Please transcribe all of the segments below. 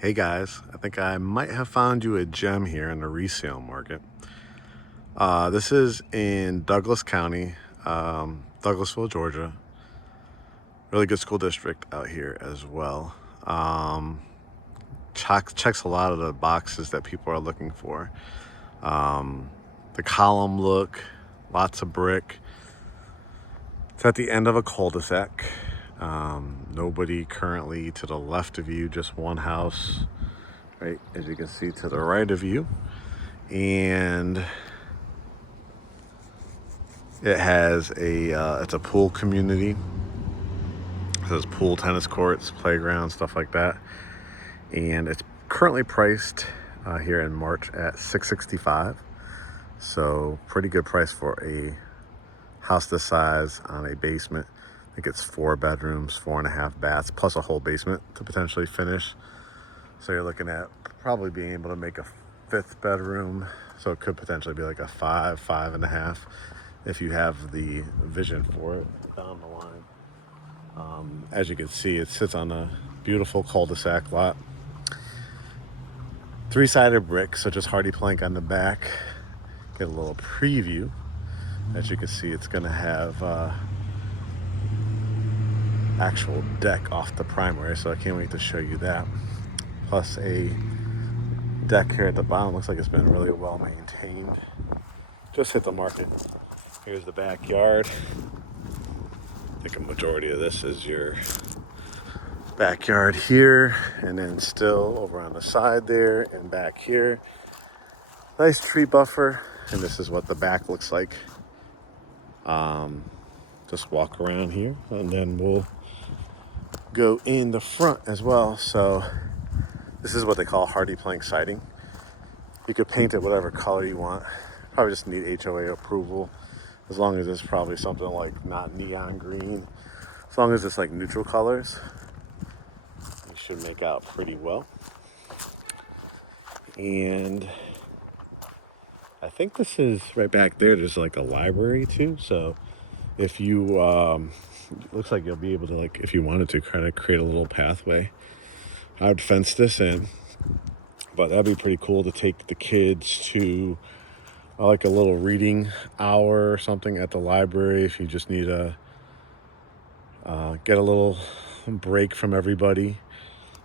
Hey guys, I think I might have found you a gem here in the resale market. This is in Douglas County, Douglasville, Georgia. Really good school district out here as well. Checks a lot of the boxes that people are looking for. The column look, lots of brick. It's at the end of a cul-de-sac. Nobody currently to the left of you, just one house, right, as you can see to the right of you. And it has it's a pool community. It says pool, tennis courts, playground, stuff like that. And it's currently priced here in March at $665. So pretty good price for a house this size on a basement. I think it's 4 bedrooms, 4.5 baths, plus a whole basement to potentially finish. So you're looking at probably being able to make a 5th bedroom. So it could potentially be like a 5, 5.5 if you have the vision for it down the line. As you can see, it sits on a beautiful cul-de-sac lot. 3-sided brick, so just hardy plank on the back. Get a little preview. As you can see, it's going to have actual deck off the primary, so I can't wait to show you that. Plus a deck here at the bottom. Looks like it's been really well maintained. Just hit the market. Here's the backyard. I think a majority of this is your backyard here, and then still over on the side there and back here. Nice tree buffer, and this is what the back looks like. Just walk around here, and then we'll go in the front as well. So this is what they call hardy plank siding. You could paint it whatever color you want. Probably just need HOA approval, as long as it's probably something like not neon green. As long as it's like neutral colors, you should make out pretty well. And I think this is right back there. There's like a library too. So if you, looks like you'll be able to, like, if you wanted to kind of create a little pathway. I would fence this in, but that'd be pretty cool to take the kids to like a little reading hour or something at the library. If you just need to get a little break from everybody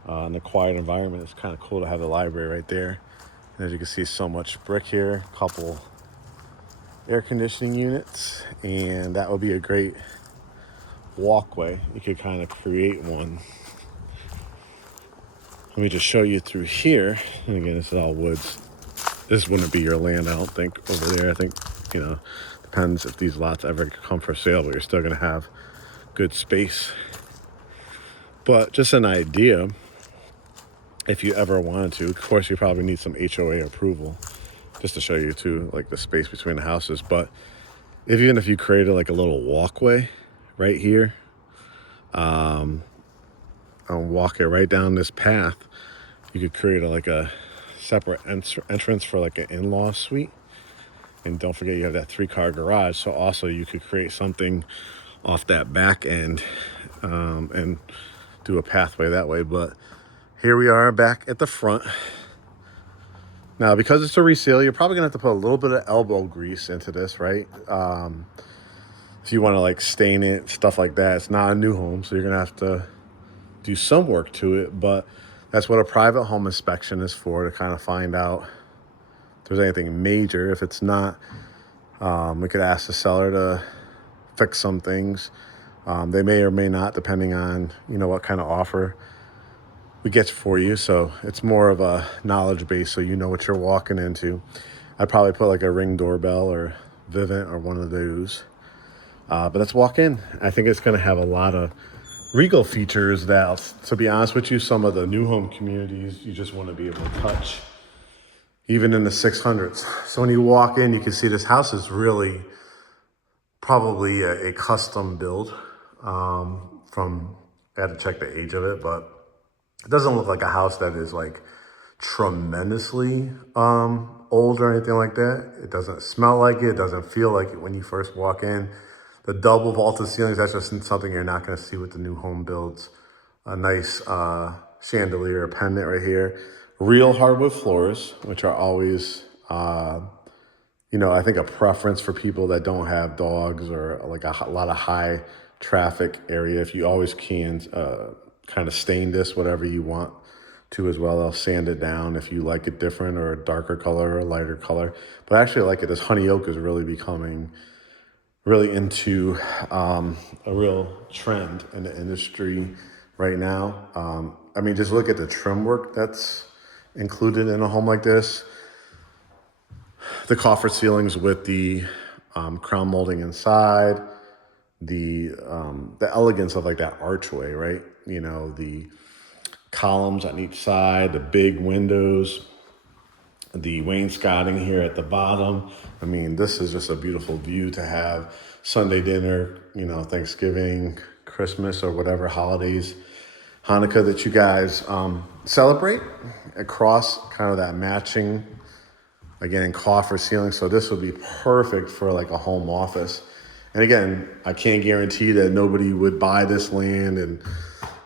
in the quiet environment, it's kind of cool to have the library right there. And as you can see, so much brick here, couple air conditioning units, and that would be a great walkway. You could kind of create one. Let me just show you through here. And again, this is all woods. This wouldn't be your land, I don't think, over there. I think, depends if these lots ever come for sale, but you're still going to have good space. But just an idea, if you ever wanted to, of course, you probably need some HOA approval just to show you too, like the space between the houses. But even if you created like a little walkway right here, and walk it right down this path, you could create like a separate entrance for like an in-law suite. And don't forget, you have that 3-car garage, so also you could create something off that back end and do a pathway that way. But here we are back at the front. Now, because it's a resale, you're probably gonna have to put a little bit of elbow grease into this, right? If you want to like stain it, stuff like that. It's not a new home, so you're gonna have to do some work to it, but that's what a private home inspection is for, to kind of find out if there's anything major. If it's not, we could ask the seller to fix some things. They may or may not, depending on, what kind of offer we get for you. So it's more of a knowledge base, so you know what you're walking into. I'd probably put like a Ring doorbell or Vivint or one of those. But let's walk in. I think it's going to have a lot of regal features that, to be honest with you, some of the new home communities you just want to be able to touch, even in the 600s. So when you walk in, you can see this house is really probably a custom build. I had to check the age of it, but it doesn't look like a house that is like tremendously old or anything like that. It doesn't smell like it. It doesn't feel like it when you first walk in. The double vaulted ceilings, that's just something you're not going to see with the new home builds. A nice chandelier pendant right here. Real hardwood floors, which are always, you know, I think a preference for people that don't have dogs or like a lot of high traffic area. If you always can kind of stain this whatever you want to as well. They'll sand it down if you like it different or a darker color or a lighter color. But I actually like it. This honey oak is really becoming really into a real trend in the industry right now. I mean, just look at the trim work that's included in a home like this. The coffered ceilings with the crown molding inside, the elegance of like that archway, right? You know, the columns on each side, the big windows, the wainscoting here at the bottom. I mean, this is just a beautiful view to have Sunday dinner, you know, Thanksgiving, Christmas, or whatever holidays, Hanukkah that you guys celebrate, across kind of that matching, again, coffer ceiling. So this would be perfect for like a home office. And again, I can't guarantee that nobody would buy this land and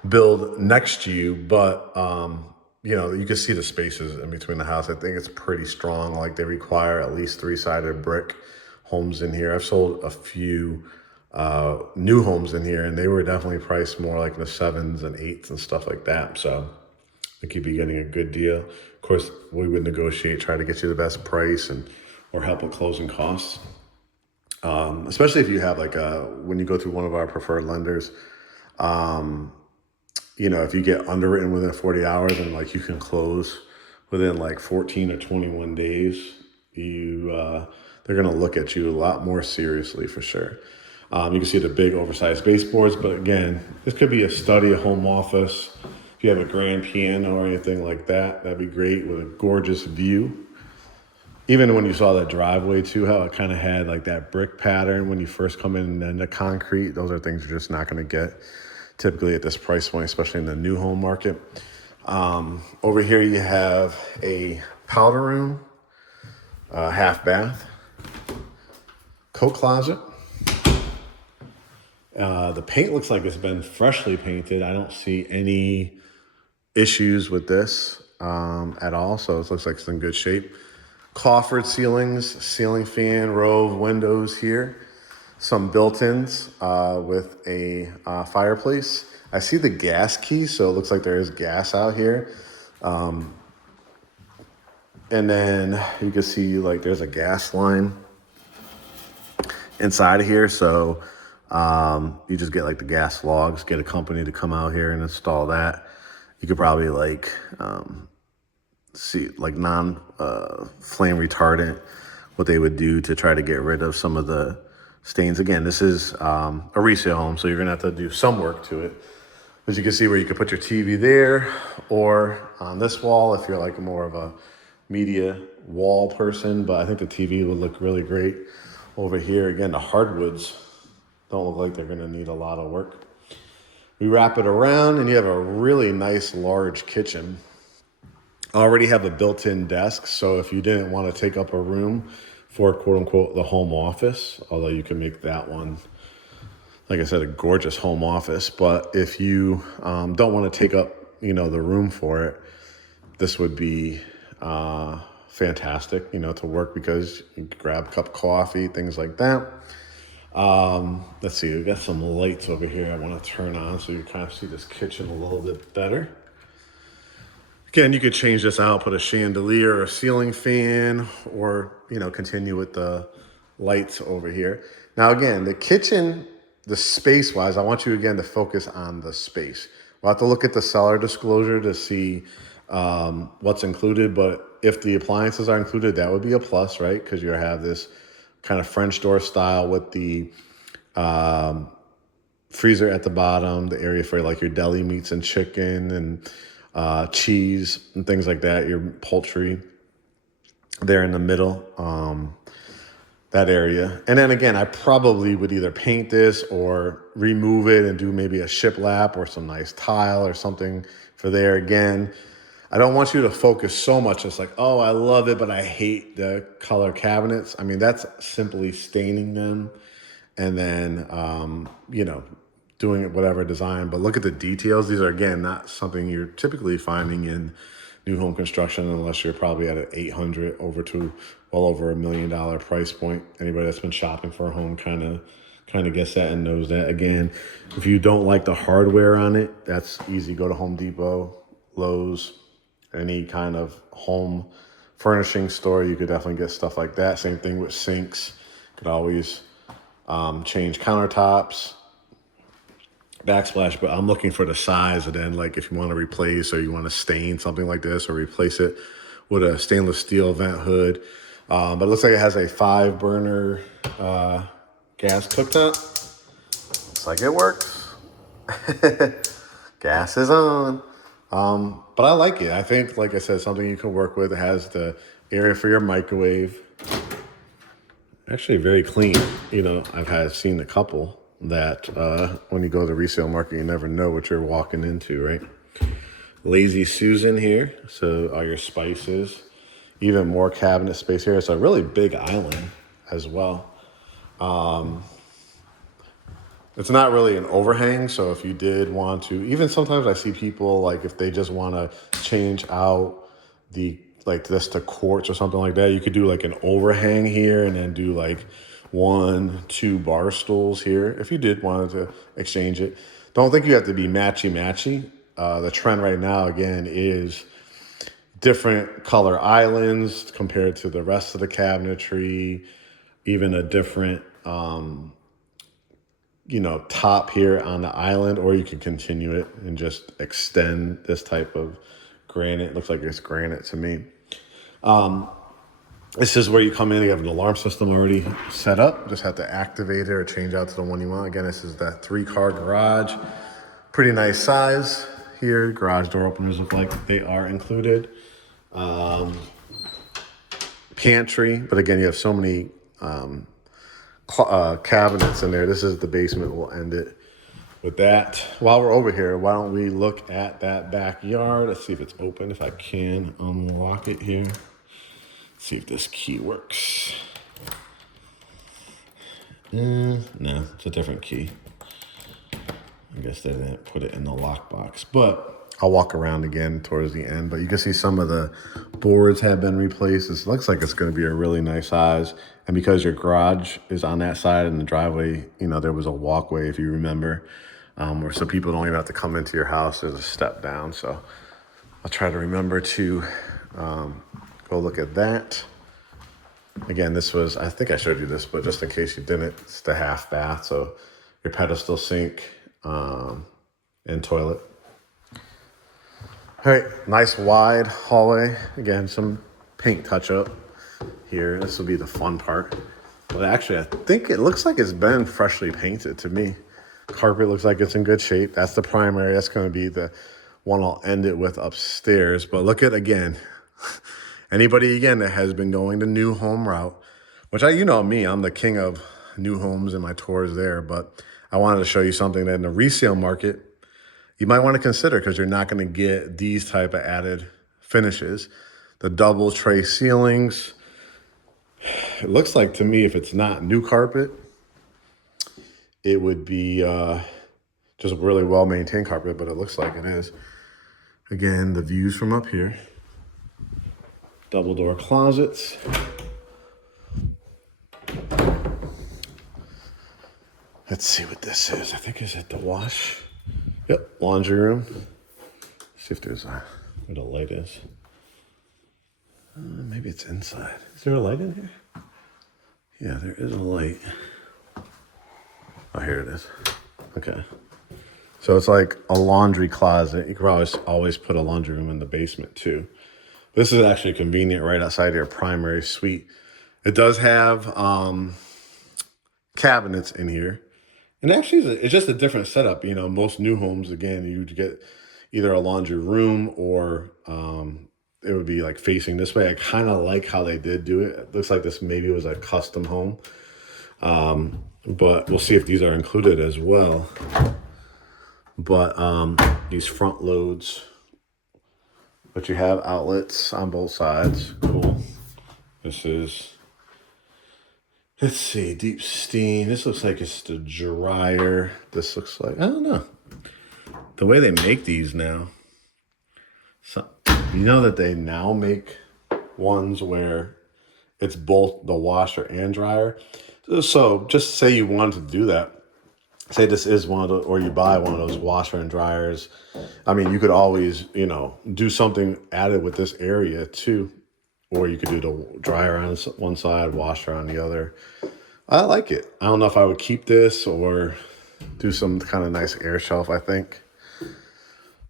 build next to you, but you know, you can see the spaces in between the house. I think it's pretty strong. Like, they require at least 3-sided brick homes in here. I've sold a few new homes in here, and they were definitely priced more like in the 7s and 8s and stuff like that. So I think you'd be getting a good deal. Of course, we would negotiate, try to get you the best price and or help with closing costs. Especially if you have like when you go through one of our preferred lenders, you know, if you get underwritten within 40 hours and like you can close within like 14 or 21 days, they're going to look at you a lot more seriously for sure. You can see the big oversized baseboards, but again, this could be a study, a home office. If you have a grand piano or anything like that, that'd be great with a gorgeous view. Even when you saw that driveway too, how it kind of had like that brick pattern when you first come in, and then the concrete, those are things you're just not going to get typically at this price point, especially in the new home market. Over here you have a powder room, half bath, coat closet. The paint looks like it's been freshly painted. I don't see any issues with this at all, so it looks like it's in good shape. Coffered ceilings, ceiling fan, row of windows here. Some built-ins with a fireplace. I see the gas key, so it looks like there is gas out here. And then you can see like there's a gas line inside of here. So you just get like the gas logs, get a company to come out here and install that. You could probably like see like flame retardant, what they would do to try to get rid of some of the stains. Again, this is a resale home, so you're gonna have to do some work to it. As you can see where you can put your TV there, or on this wall if you're like more of a media wall person, but I think the TV would look really great over here. Again, the hardwoods don't look like they're gonna need a lot of work. We wrap it around and you have a really nice large kitchen. I already have a built-in desk, so if you didn't want to take up a room for quote-unquote the home office, although you can make that one, like I said, a gorgeous home office, but if you don't want to take up, you know, the room for it, this would be fantastic, you know, to work, because you can grab a cup of coffee, things like that. Let's see, we've got some lights over here I want to turn on so you kind of see this kitchen a little bit better. Again, you could change this out, put a chandelier or a ceiling fan, or, you know, continue with the lights over here. Now, again, the kitchen, the space-wise, I want you, again, to focus on the space. We'll have to look at the seller disclosure to see what's included, but if the appliances are included, that would be a plus, right? Because you have this kind of French door style with the freezer at the bottom, the area for like your deli meats and chicken and cheese and things like that, your poultry there in the middle, that area. And then again, I probably would either paint this or remove it and do maybe a shiplap or some nice tile or something for there. Again, I don't want you to focus so much. It's like, oh, I love it, but I hate the color cabinets. I mean, that's simply staining them and then, you know, doing whatever design, but look at the details. These are, again, not something you're typically finding in new home construction unless you're probably at an 800 over to well over $1 million price point. Anybody that's been shopping for a home kind of gets that and knows that. Again, if you don't like the hardware on it, that's easy. Go to Home Depot, Lowe's, any kind of home furnishing store. You could definitely get stuff like that. Same thing with sinks. Could always change countertops, backsplash, but I'm looking for the size. And then, like, if you want to replace or you want to stain something like this or replace it with a stainless steel vent hood. But it looks like it has a 5-burner gas cooktop. Looks like it works. Gas is on. But I like it. I think, like I said, something you can work with. It has the area for your microwave. Actually very clean. You know, I've seen a couple that when you go to the resale market, you never know what you're walking into, right? Lazy Susan here. So all your spices. Even more cabinet space here. It's a really big island as well. It's not really an overhang, so if you did want to, even sometimes I see people, like, if they just want to change out the, like, this to quartz or something like that, you could do like an overhang here and then do like 1, 2 bar stools here if you did want to exchange it. Don't think you have to be matchy-matchy. The trend right now, again, is different color islands compared to the rest of the cabinetry, even a different top here on the island, or you can continue it and just extend this type of granite. Looks like it's granite to me. This is where you come in. You have an alarm system already set up. Just have to activate it or change out to the one you want. Again, this is that 3-car garage. Pretty nice size here. Garage door openers look like they are included. Pantry, but again, you have so many cabinets in there. This is the basement. We'll end it with that. While we're over here, why don't we look at that backyard? Let's see if it's open. If I can unlock it here. Let's see if this key works. No, it's a different key. I guess they didn't put it in the lockbox, but I'll walk around again towards the end. But you can see some of the boards have been replaced. This looks like it's going to be a really nice size. And because your garage is on that side and the driveway, there was a walkway, if you remember, where so people don't even have to come into your house. There's a step down. So I'll try to remember to go look at that. Again, this was, I think I showed you this, but just in case you didn't, it's the half bath. So your pedestal sink and toilet. All right, nice wide hallway. Again, some paint touch up here. This will be the fun part. But actually, I think it looks like it's been freshly painted to me. Carpet looks like it's in good shape. That's the primary. That's going to be the one I'll end it with upstairs. But look at, again, anybody, again, that has been going the new home route, which you know me, I'm the king of new homes in my tours there. But I wanted to show you something that in the resale market, you might want to consider, because you're not going to get these type of added finishes. The double tray ceilings. It looks like to me, if it's not new carpet, it would be just really well-maintained carpet, but it looks like it is. Again, the views from up here. Double door closets. Let's see what this is. I think, is it the wash? Yep, laundry room. See if there's where the light is. Maybe it's inside. Is there a light in here? Yeah, there is a light. Oh, here it is. Okay. So it's like a laundry closet. You could always put a laundry room in the basement too. This is actually convenient right outside your primary suite. It does have cabinets in here. And actually, it's just a different setup. Most new homes, again, you'd get either a laundry room or it would be like facing this way. I kind of like how they did do it. It looks like this maybe was a custom home. But we'll see if these are included as well. But these front loads, but you have outlets on both sides. Cool. This is Let's see, deep steam. This looks like it's the dryer. This looks like, I don't know. The way they make these now. So, you know that they now make ones where it's both the washer and dryer. So just say you wanted to do that. Say this is one of the, or you buy one of those washer and dryers. I mean, you could always, do something added with this area too. Or you could do the dryer on one side, washer on the other. I like it. I don't know if I would keep this or do some kind of nice air shelf, I think.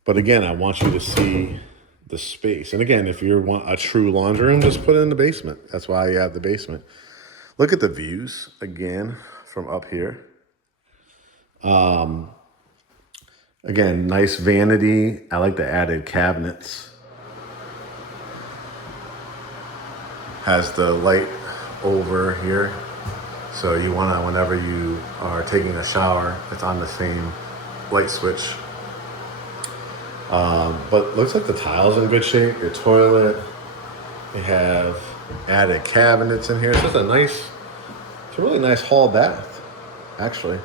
But again, I want you to see the space. And again, if you want a true laundry room, just put it in the basement. That's why you have the basement. Look at the views again from up here. Again, nice vanity. I like the added cabinets. Has the light over here. So you want to, whenever you are taking a shower, it's on the same light switch. But looks like the tiles in good shape. Your toilet. You have added cabinets in here. It's just it's a really nice hall bath, actually.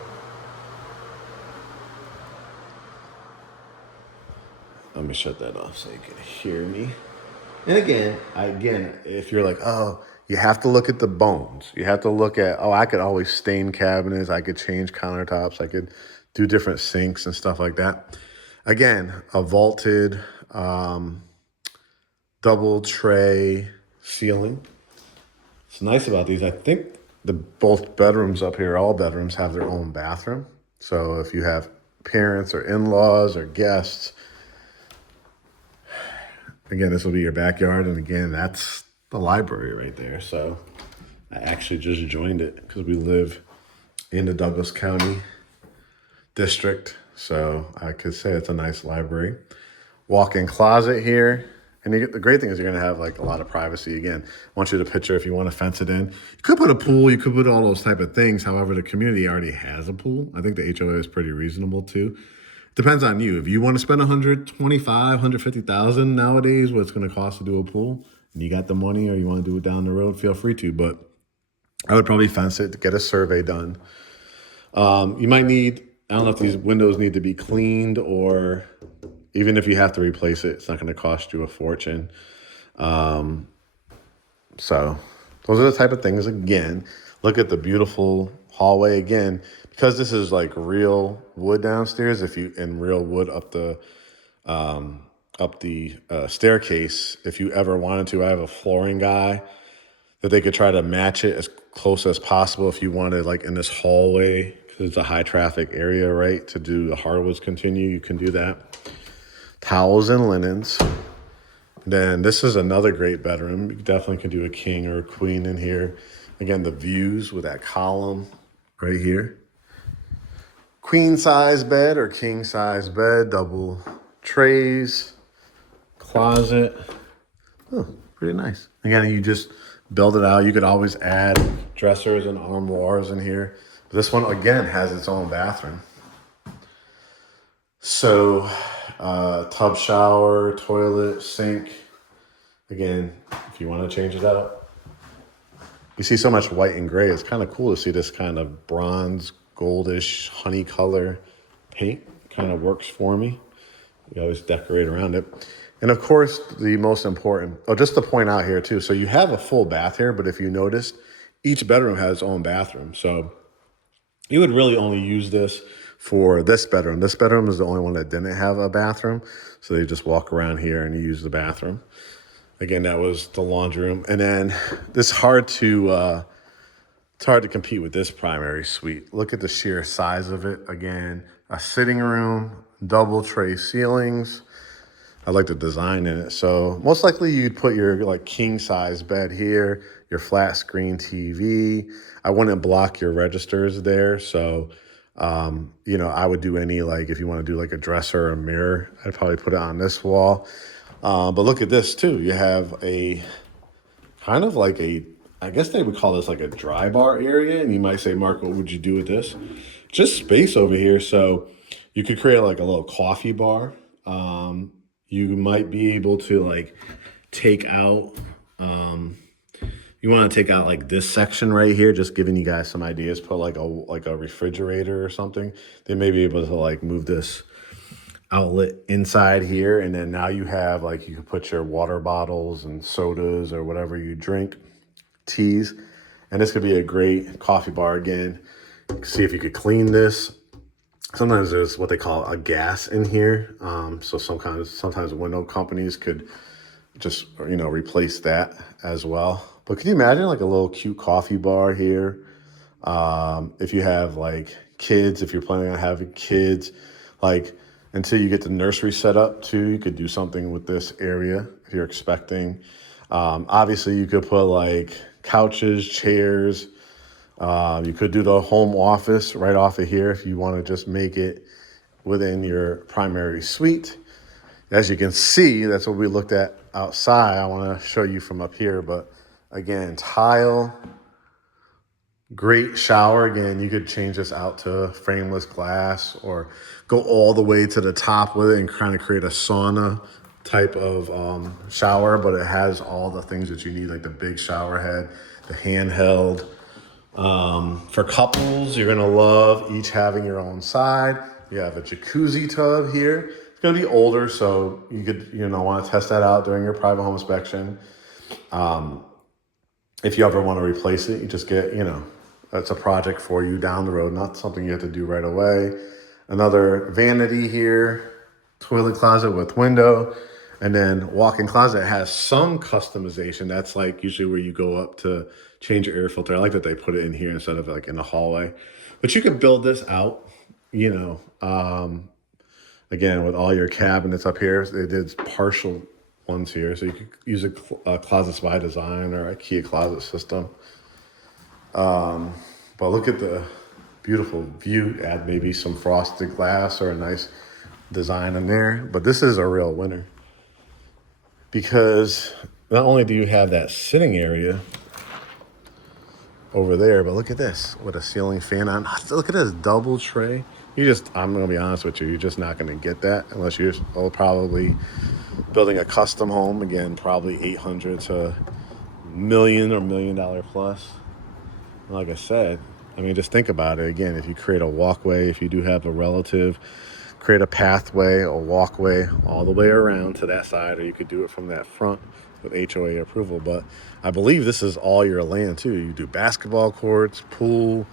Let me shut that off so you can hear me. And again, if you're like, oh, you have to look at the bones. You have to look at, I could always stain cabinets. I could change countertops. I could do different sinks and stuff like that. Again, a vaulted double tray ceiling. What's nice about these, I think both bedrooms up here, all bedrooms have their own bathroom. So if you have parents or in-laws or guests, again, this will be your backyard. And again, that's the library right there. So I actually just joined it because we live in the Douglas County district. So I could say it's a nice library. Walk-in closet here. And the great thing is you're going to have like a lot of privacy. Again, I want you to picture if you want to fence it in. You could put a pool. You could put all those type of things. However, the community already has a pool. I think the HOA is pretty reasonable too. Depends on you. If you want to spend 125, 150,000 nowadays, what it's going to cost to do a pool, and you got the money, or you want to do it down the road, feel free to. But I would probably fence it, get a survey done. You might need, I don't know if these windows need to be cleaned, or even if you have to replace it, it's not going to cost you a fortune. So those are the type of things. Again, look at the beautiful hallway again. Because this is like real wood downstairs, and real wood up the staircase, if you ever wanted to, I have a flooring guy that they could try to match it as close as possible if you wanted, like in this hallway, because it's a high traffic area, right? To do the hardwoods continue, you can do that. Towels and linens. Then this is another great bedroom. You definitely can do a king or a queen in here. Again, the views with that column right here. Queen size bed or king size bed, double trays, closet. Oh, pretty nice. Again, you just build it out. You could always add dressers and armoires in here. But this one, again, has its own bathroom. So, tub shower, toilet, sink. Again, if you want to change it out. You see so much white and gray. It's kind of cool to see this kind of bronze, goldish, honey color paint. Kind of works for me. You always decorate around it. And of course, the most important, just to point out here too. So you have a full bath here, but if you noticed, each bedroom has its own bathroom. So you would really only use this for this bedroom. This bedroom is the only one that didn't have a bathroom. So they just walk around here and you use the bathroom. Again, that was the laundry room. And then it's hard to compete with this primary suite. Look at the sheer size of it. Again, a sitting room, double tray ceilings. I like the design in it. So most likely you'd put your like king size bed here, your flat screen TV. I wouldn't block your registers there. So, I would do any, like if you want to do like a dresser or a mirror, I'd probably put it on this wall. But look at this too. You have a kind of like I guess they would call this like a dry bar area. And you might say, Mark, what would you do with this? Just space over here. So you could create like a little coffee bar. You might be able to like take out, you want to take out like this section right here, just giving you guys some ideas, put like a refrigerator or something. They may be able to like move this outlet inside here, and then now you have like, you can put your water bottles and sodas or whatever you drink, teas, and this could be a great coffee bar. Again, see if you could clean this. Sometimes there's what they call a gas in here, so sometimes window companies could just, you know, replace that as well. But can you imagine like a little cute coffee bar here? If you have like kids, if you're planning on having kids, like until you get the nursery set up too, you could do something with this area if you're expecting. Obviously, you could put like couches, chairs. You could do the home office right off of here if you want to just make it within your primary suite. As you can see, that's what we looked at outside. I want to show you from up here, but again, tile, great shower. Again, you could change this out to frameless glass or go all the way to the top with it and kind of create a sauna type of shower, but it has all the things that you need, like the big shower head, the handheld. For couples, you're gonna love each having your own side. You have a jacuzzi tub here. It's gonna be older, so you could, you know, want to test that out during your private home inspection. If you ever want to replace it, you just get, you know, that's a project for you down the road, not something you have to do right away. Another vanity here, toilet closet with window, and then walk-in closet has some customization. That's like usually where you go up to change your air filter. I like that they put it in here instead of like in the hallway. But you could build this out, you know, again, with all your cabinets up here. They did partial ones here, so you could use a Closets by Design or IKEA closet system. But look at the beautiful view. Add maybe some frosted glass or a nice design in there. But this is a real winner because not only do you have that sitting area over there, but look at this with a ceiling fan on. Look at this double tray. I'm gonna be honest with you, you're just not gonna get that unless you're probably building a custom home. Again, probably 800 to million or $1 million plus. Like I said, I mean, just think about it. Again, if you create a walkway, if you do have a relative, create a pathway, a walkway all the way around to that side, or you could do it from that front with HOA approval. But I believe this is all your land too. You do basketball courts, pool,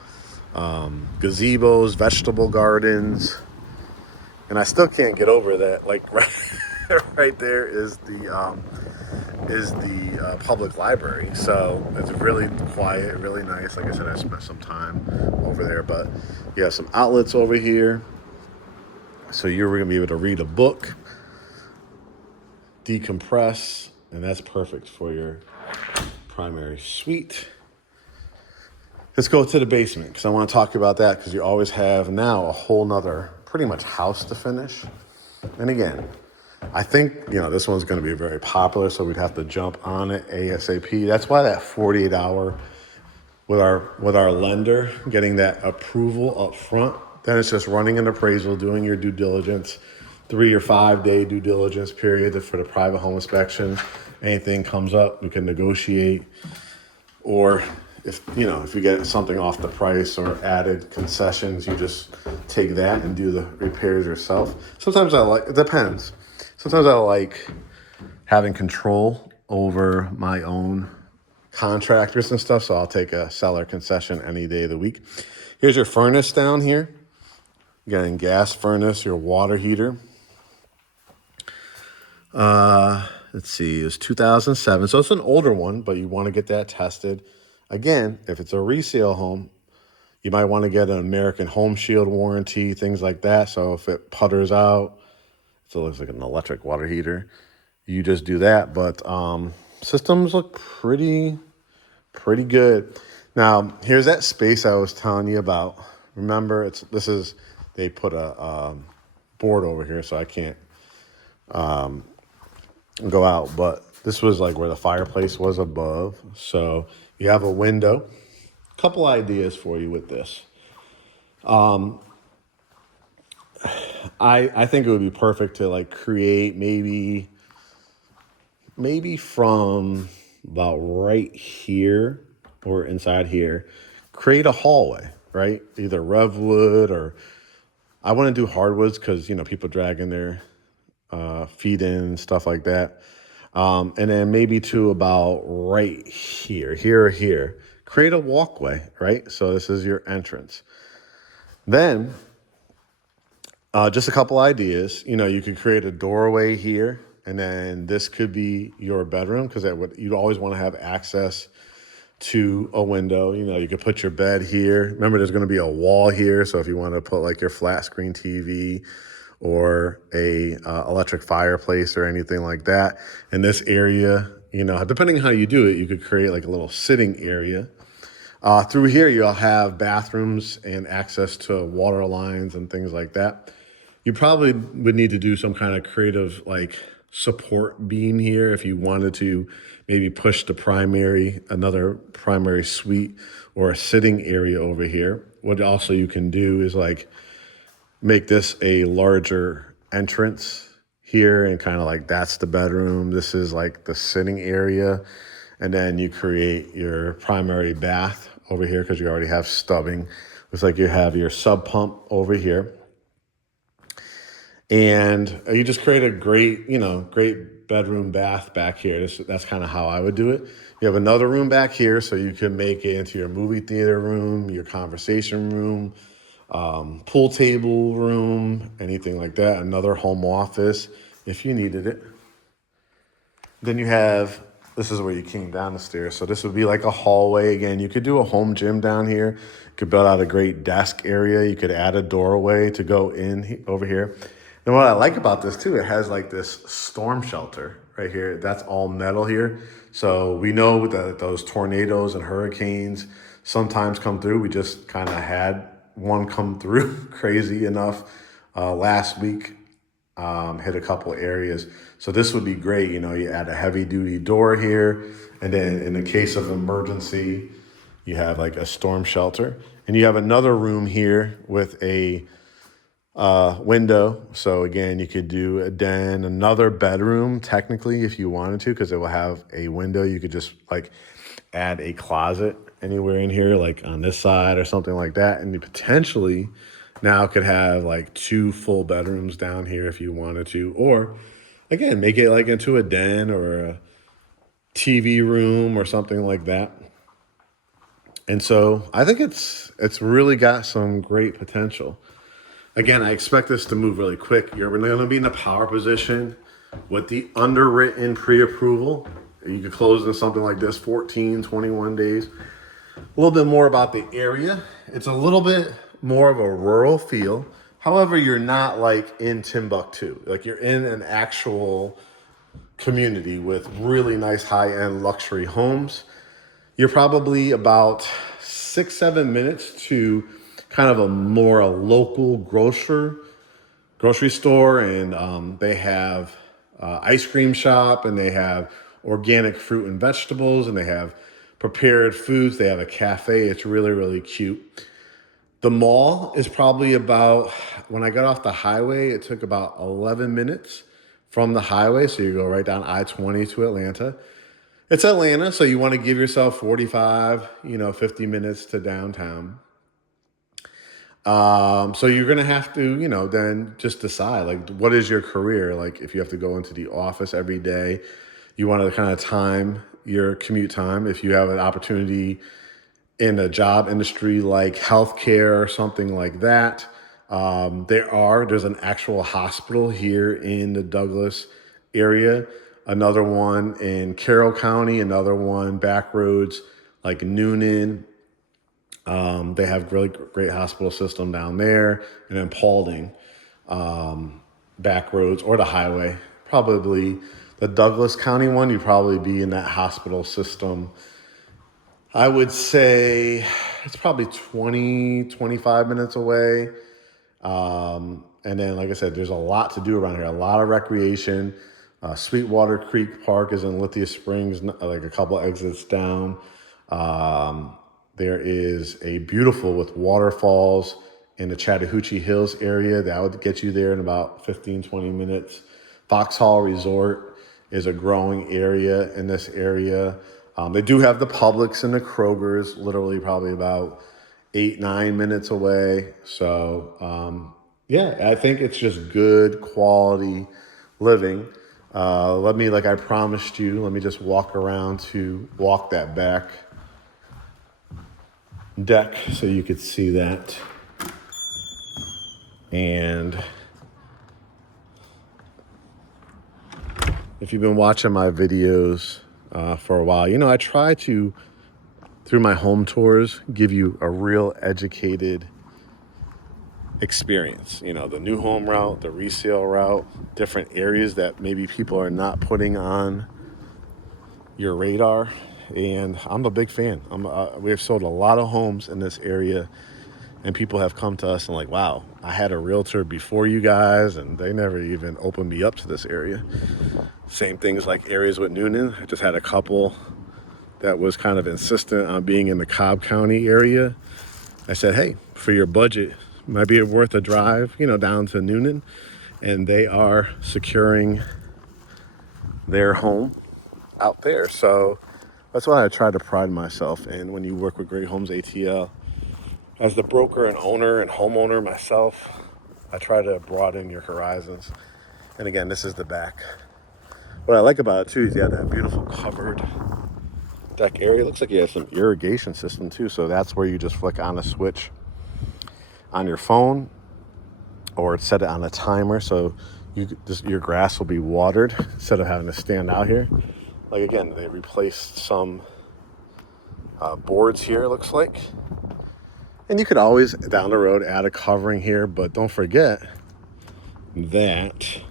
gazebos, vegetable gardens. And I still can't get over that. Like right there is the public library. So it's really quiet, really nice. Like I said, I spent some time over there, but you have some outlets over here. So you're going to be able to read a book, decompress, and that's perfect for your primary suite. Let's go to the basement because I want to talk about that because you always have now a whole nother pretty much house to finish. And again, I think, you know, this one's going to be very popular, so we'd have to jump on it ASAP. That's why that 48-hour with our lender, getting that approval up front. Then it's just running an appraisal, doing your due diligence, 3 or 5 day due diligence period for the private home inspection. Anything comes up, we can negotiate. Or if you get something off the price or added concessions, you just take that and do the repairs yourself. Sometimes it depends. Sometimes I like having control over my own contractors and stuff, so I'll take a seller concession any day of the week. Here's your furnace down here. Again, gas furnace, your water heater. Let's see, it's 2007, so it's an older one, but you want to get that tested. Again, if it's a resale home, you might want to get an American Home Shield warranty, things like that. So if it putters out, so it looks like an electric water heater, you just do that. But systems look pretty good. Now, here's that space I was telling you about. Remember, they put a board over here, so I can't go out. But this was like where the fireplace was above. So you have a window. Couple ideas for you with this. I think it would be perfect to like create maybe from about right here or inside here, create a hallway, right? Either Revwood or I want to do hardwoods because, people dragging their feet in, stuff like that. And then maybe to about right here or here, create a walkway, right? So this is your entrance. Then just a couple ideas. You could create a doorway here, and then this could be your bedroom because you'd always want to have access to a window. You could put your bed here. Remember, there's going to be a wall here, so if you want to put like your flat screen TV or a electric fireplace or anything like that in this area, depending on how you do it, you could create like a little sitting area. Through here, you'll have bathrooms and access to water lines and things like that. You probably would need to do some kind of creative like support beam here if you wanted to maybe push another primary suite or a sitting area over here. What also you can do is like make this a larger entrance here and kind of like that's the bedroom. This is like the sitting area. And then you create your primary bath over here because you already have stubbing. Looks like you have your sub pump over here. And you just create a great bedroom bath back here. That's kind of how I would do it. You have another room back here, so you can make it into your movie theater room, your conversation room, pool table room, anything like that. Another home office if you needed it. Then this is where you came down the stairs. So this would be like a hallway. Again, you could do a home gym down here. You could build out a great desk area. You could add a doorway to go in over here. And what I like about this too, it has like this storm shelter right here. That's all metal here. So we know that those tornadoes and hurricanes sometimes come through. We just kind of had one come through crazy enough last week. Hit a couple areas. So this would be great. You add a heavy duty door here. And then in the case of emergency, you have like a storm shelter. And you have another room here with a window. So again, you could do a den, another bedroom technically if you wanted to, because it will have a window. You could just like add a closet anywhere in here, like on this side or something like that. And you potentially now could have like 2 full bedrooms down here if you wanted to, or again, make it like into a den or a TV room or something like that. And so I think it's really got some great potential. Again, I expect this to move really quick. You're going to be in the power position with the underwritten pre-approval. You could close in something like this, 14, 21 days. A little bit more about the area. It's a little bit more of a rural feel. However, you're not like in Timbuktu. Like you're in an actual community with really nice high-end luxury homes. You're probably about 6-7 minutes to kind of a local grocery store, and they have ice cream shop, and they have organic fruit and vegetables, and they have prepared foods. They have a cafe. It's really, really cute. The mall is probably about, when I got off the highway, it took about 11 minutes from the highway. So you go right down I-20 to Atlanta. It's Atlanta, so you want to give yourself 45, 50 minutes to downtown. So you're going to have to, then just decide, like, what is your career? Like, if you have to go into the office every day, you want to kind of time your commute time. If you have an opportunity in a job industry like healthcare or something like that, there's an actual hospital here in the Douglas area, another one in Carroll County, another one back roads like Noonan. They have really great hospital system down there, and then Paulding, back roads or the highway. Probably the Douglas County one, you'd probably be in that hospital system. I would say it's probably 20, 25 minutes away. And then, like I said, there's a lot to do around here, a lot of recreation. Sweetwater Creek Park is in Lithia Springs, like a couple exits down. There is a beautiful with waterfalls in the Chattahoochee Hills area. That would get you there in about 15, 20 minutes. Foxhall Resort is a growing area in this area. They do have the Publix and the Kroger's, literally probably about 8-9 minutes away. So yeah, I think it's just good quality living. Like I promised you, let me just walk around to walk that back deck so you could see that. And if you've been watching my videos for a while, you know, I try to, through my home tours, give you a real educated experience. You know, the new home route, the resale route, different areas that maybe people are not putting on your radar. And I'm a big fan. We have sold a lot of homes in this area, and people have come to us and like, wow, I had a realtor before you guys, and they never even opened me up to this area. Same things like areas with Noonan. I just had a couple that was kind of insistent on being in the Cobb County area. I said, hey, for your budget, might be worth a drive, you know, down to Noonan. And they are securing their home out there. So that's why I try to pride myself in when you work with Great Homes ATL. As the broker and owner and homeowner myself, I try to broaden your horizons. And again, this is the back. What I like about it too is you have that beautiful covered deck area. It looks like you have some irrigation system too. So that's where you just flick on a switch on your phone or set it on a timer. So your grass will be watered instead of having to stand out here. Like again, they replaced some boards here, it looks like. And you could always down the road add a covering here, but don't forget that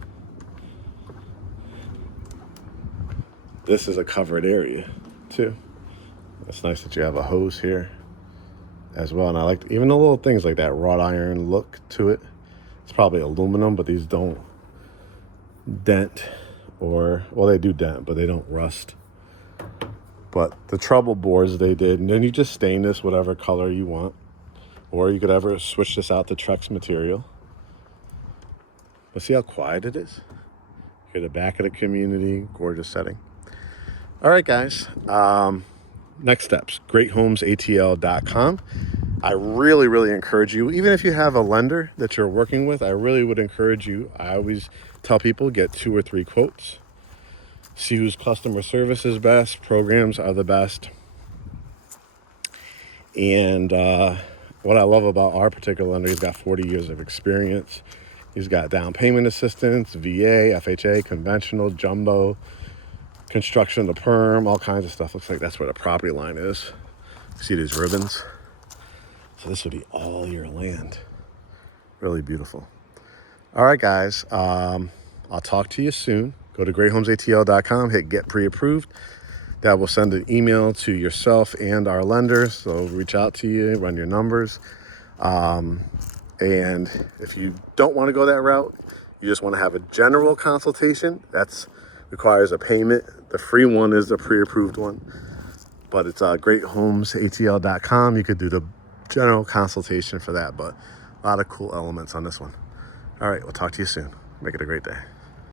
this is a covered area too. It's nice that you have a hose here as well. And I like even the little things like that wrought iron look to it. It's probably aluminum, but these don't dent or, well, they do dent, but they don't rust. But the trouble boards they did, and then you just stain this whatever color you want. Or you could ever switch this out to Trex material. But see how quiet it is? You're the back of the community, gorgeous setting. All right, guys. Next steps, GreatHomesATL.com. I really, really encourage you, even if you have a lender that you're working with, I really would encourage you. I always tell people get 2 or 3 quotes. See whose customer service is best, programs are the best. And what I love about our particular lender, he's got 40 years of experience. He's got down payment assistance, VA, FHA, conventional, jumbo, construction to perm, all kinds of stuff. Looks like that's where the property line is. See these ribbons? So this would be all your land. Really beautiful. All right, guys. I'll talk to you soon. Go to GreatHomesATL.com, hit get pre-approved. That will send an email to yourself and our lender. So reach out to you, run your numbers. And if you don't want to go that route, you just want to have a general consultation, that's requires a payment. The free one is the pre-approved one. But it's GreatHomesATL.com. You could do the general consultation for that, but a lot of cool elements on this one. All right, we'll talk to you soon. Make it a great day.